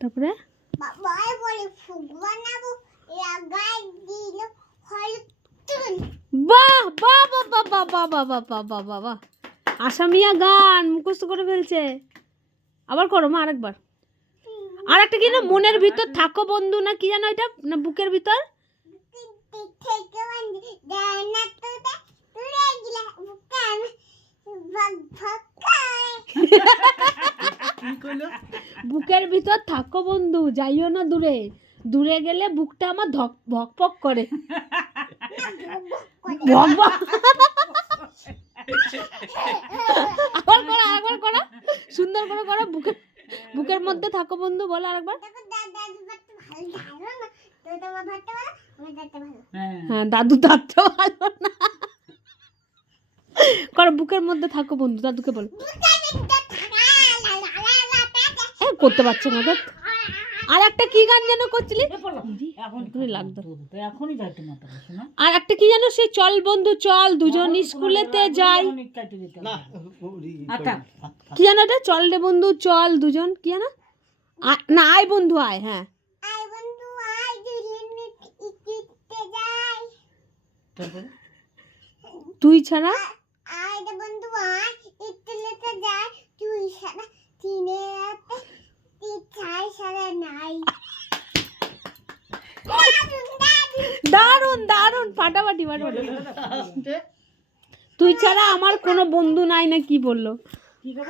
তারপরে বাহ বাহ বাহ বাহ বাহ বাহ বাহ বাহ বাহ বাহ বাহ বাহ, আসামিয়া গান মুখস্থ করে ফেলছে। আবার করো মা, আরেকবার। আর একটা কি না, মনের ভিতর থাকো বন্ধু না কি জানো এটা, না বুকের ভিতর বুকের ভিতর থাকো বন্ধু, যাইও না দূরে, দূরে গেলে বুকটা আমার ভকভক করে। আবার করো, আরেকবার করো, সুন্দর করে করো। বুকের মধ্যে থাকো বন্ধু, বলো আরেকবার। হ্যাঁ, দাদু দাঁতটা ভালো না। করো, বুকের মধ্যে থাকো বন্ধু, দাদুকে বলো। করতে পারছো না তো। আর একটা কি গান যেন করছিলি, আর একটা কি যেন, সেই চল বন্ধু চল দুজন স্কুলেতে যাই, কি জানো এটা, চল রে বন্ধু চল দুজন, কি জানো না, আয় বন্ধু আয়। হ্যাঁ, তুই ছাড়া দারুন দারুন, ফাটাফাটি ফাটাফাটি। তুই ছাড়া আমার কোনো বন্ধু নাই না কি বললো।